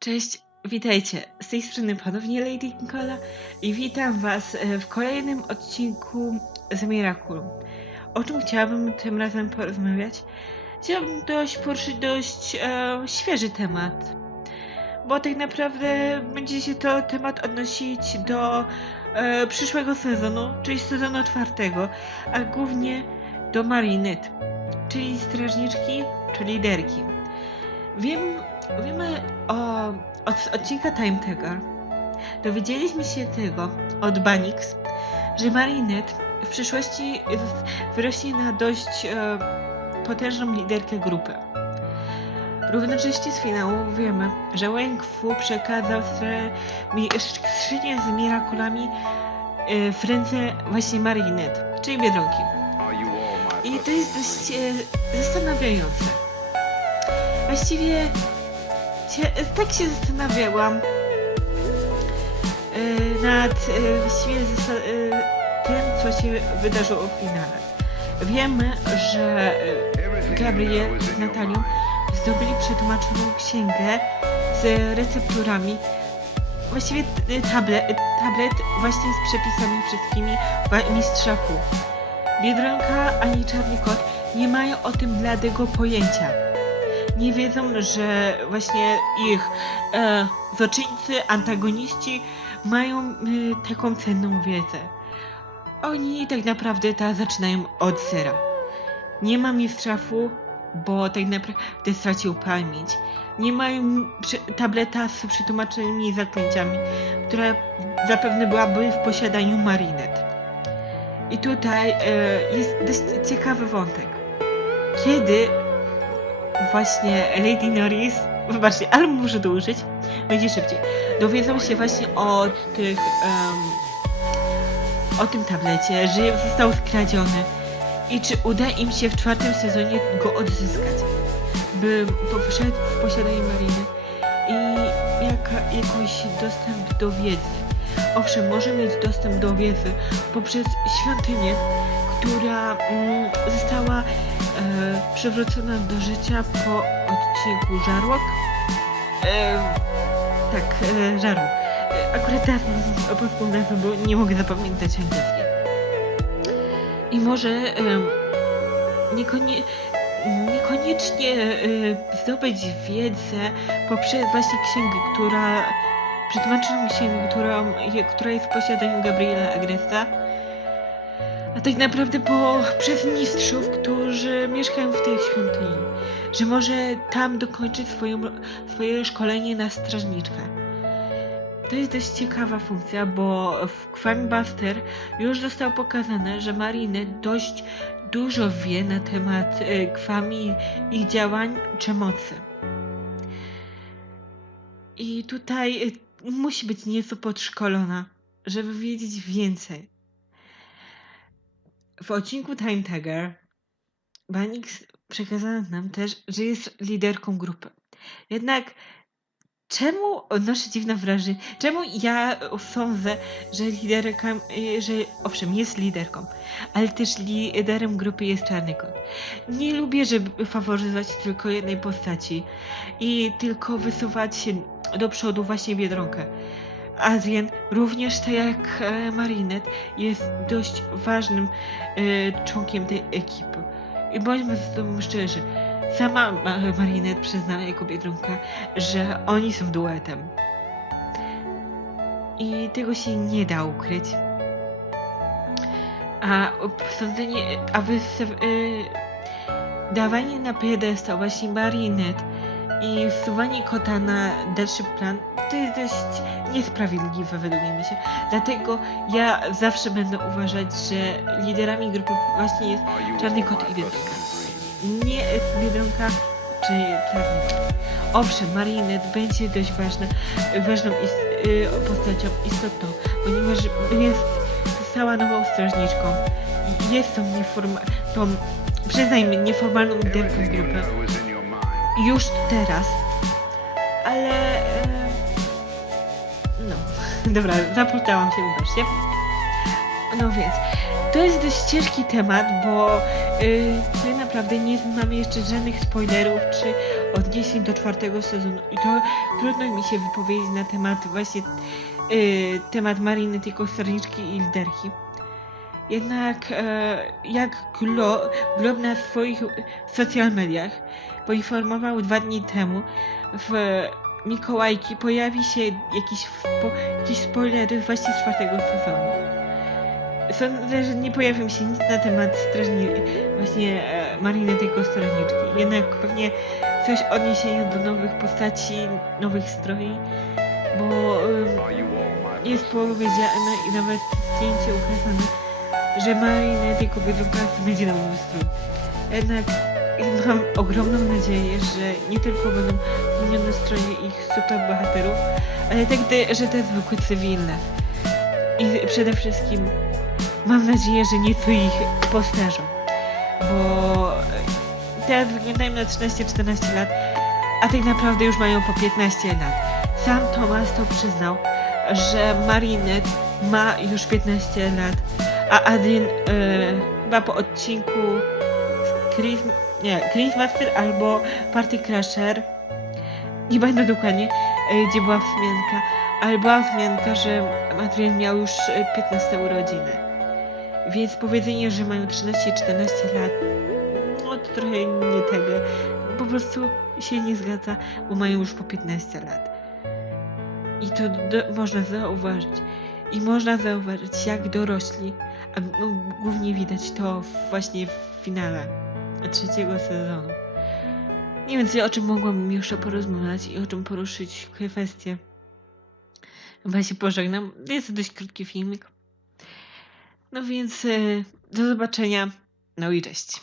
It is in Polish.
Cześć, witajcie. Z tej strony ponownie Lady Nicola i witam Was e, w kolejnym odcinku z Miraculum. O czym chciałabym tym razem porozmawiać? Chciałabym dość poruszyć dość e, świeży temat, bo tak naprawdę będzie się to temat odnosić do e, przyszłego sezonu, czyli sezonu czwartego, a głównie do Marinette, czyli strażniczki, czy liderki. Wiem, wiemy o, od odcinka Time Tagger. Dowiedzieliśmy się tego od Banix, że Marinette w przyszłości wyrośnie na dość e, potężną liderkę grupy. Równocześnie z finału wiemy, że Wang Fu przekazał skrzynię z mirakulami e, w ręce właśnie Marinette, czyli Biedronki. I to jest dość e, zastanawiające. Właściwie tak się zastanawiałam e, nad e, właściwie e, tym, co się wydarzyło w finale. Wiemy, że Gabriel z Natalią zdobyli przetłumaczoną księgę z recepturami. Właściwie tablet, tablet właśnie z przepisami wszystkimi wa- mistrza Fu. Biedronka ani Czarny Kot nie mają o tym bladego pojęcia. Nie wiedzą, że właśnie ich e, złoczyńcy, antagoniści mają y, taką cenną wiedzę. Oni tak naprawdę ta zaczynają od zera. Nie ma mistrza Fu, bo tak naprawdę stracił pamięć. Nie mają tableta z przetłumaczonymi zaklęciami, która zapewne byłaby w posiadaniu Marinette. I tutaj e, jest dość ciekawy wątek. Kiedy właśnie Lady Norris, wybaczcie, ale muszę to użyć, będzie szybciej, dowiedzą się właśnie o tych, em, o tym tablecie, że został skradziony i czy uda im się w czwartym sezonie go odzyskać, by wszedł w posiadanie Mariny. I jaka, jakiś dostęp do wiedzy. Owszem, może mieć dostęp do wiedzy poprzez świątynię, która mm, została e, przywrócona do życia po odcinku Żarłok. E, tak, e, Żarłok. E, akurat teraz mam polską nazwę, bo nie mogę zapamiętać angielskiej. I może niekonie, niekoniecznie e, zdobyć wiedzę poprzez właśnie księgę, która przetłumaczoną księgę, która jest w posiadaniu Gabriela Agresta, a tak naprawdę po, przez mistrzów, którzy mieszkają w tej świątyni, że może tam dokończyć swoją, swoje szkolenie na strażniczkę. To jest dość ciekawa funkcja, bo w Crime Buster już zostało pokazane, że Marine dość dużo wie na temat y, kwami, ich działań czy mocy. I tutaj y, musi być nieco podszkolona, żeby wiedzieć więcej. W odcinku Time Tagger Banix przekazano nam też, że jest liderką grupy. Jednak czemu odnoszę dziwne wrażenie? Czemu ja sądzę, że liderka, y, że owszem, jest liderką, ale też liderem grupy jest Czarny Kot. Nie lubię, żeby faworyzować tylko jednej postaci i tylko wysuwać się do przodu właśnie Biedronkę. Azjen, również tak jak e, Marinette, jest dość ważnym e, członkiem tej ekipy. I bądźmy z tym szczerzy, sama Ma- Marinette przyznała jako Biedronka, że oni są duetem. I tego się nie da ukryć. A obsadzenie, a wystaw, y, dawanie na piedestał właśnie Marinette i wsuwanie kota na dalszy plan, to jest dość niesprawiedliwe według mnie się. Dlatego ja zawsze będę uważać, że liderami grupy właśnie jest Czarny Kot i Biedronka. Nie Biedronka czy Kot. Owszem, Marinette będzie dość ważna, ważną is, y, postacią, istotną, ponieważ jest, została nową strażniczką. Jest tą, tą przyznajmy, nieformalną liderką grupy już teraz, ale no, dobra, zaplątałam się, wybaczcie. No więc, to jest dość ciężki temat, bo y, my naprawdę nie mamy jeszcze żadnych spoilerów czy odniesień do czwartego sezonu i to trudno mi się wypowiedzieć na temat właśnie y, temat Mariny, tylko stroniczki i liderki. Jednak e, jak Glo, Glob na swoich social mediach poinformował dwa dni temu, w Mikołajki pojawi się jakiś, jakiś spoilery właśnie z czwartego sezonu. Sądzę, że nie pojawią się nic na temat strażni, właśnie e, Mariny tylko stroniczki. Jednak pewnie coś odniesienia do nowych postaci, nowych stroi, bo ym, jest powiedziane i nawet zdjęcie ukazane, że Marina tylko Biedronka będzie nowym strój. Jednak mam ogromną nadzieję, że nie tylko będą zmienione stroje ich super bohaterów, ale tak, te- że te zwykłe cywilne. I przede wszystkim mam nadzieję, że nieco ich postarzą, bo teraz wyglądają na 13-14 lat, a tak naprawdę już mają po 15 lat. Sam Thomas to przyznał, że Marinette ma już 15 lat, a Adrian e, chyba po odcinku Chris, nie, Chris Master albo Party Crasher, nie pamiętam dokładnie, e, gdzie była wzmianka, ale była wzmianka, że Adrian miał już e, 15 urodziny. Więc powiedzenie, że mają 13-14 lat, no to trochę nie tego. Po prostu się nie zgadza, bo mają już po 15 lat. I to do, można zauważyć. I można zauważyć, jak dorośli, a no, głównie widać to właśnie w finale trzeciego sezonu. Nie co- o czym mogłabym jeszcze porozmawiać i o czym poruszyć kwestię. Chyba się pożegnam. Jest to dość krótki filmik. No więc e, do zobaczenia. No i cześć.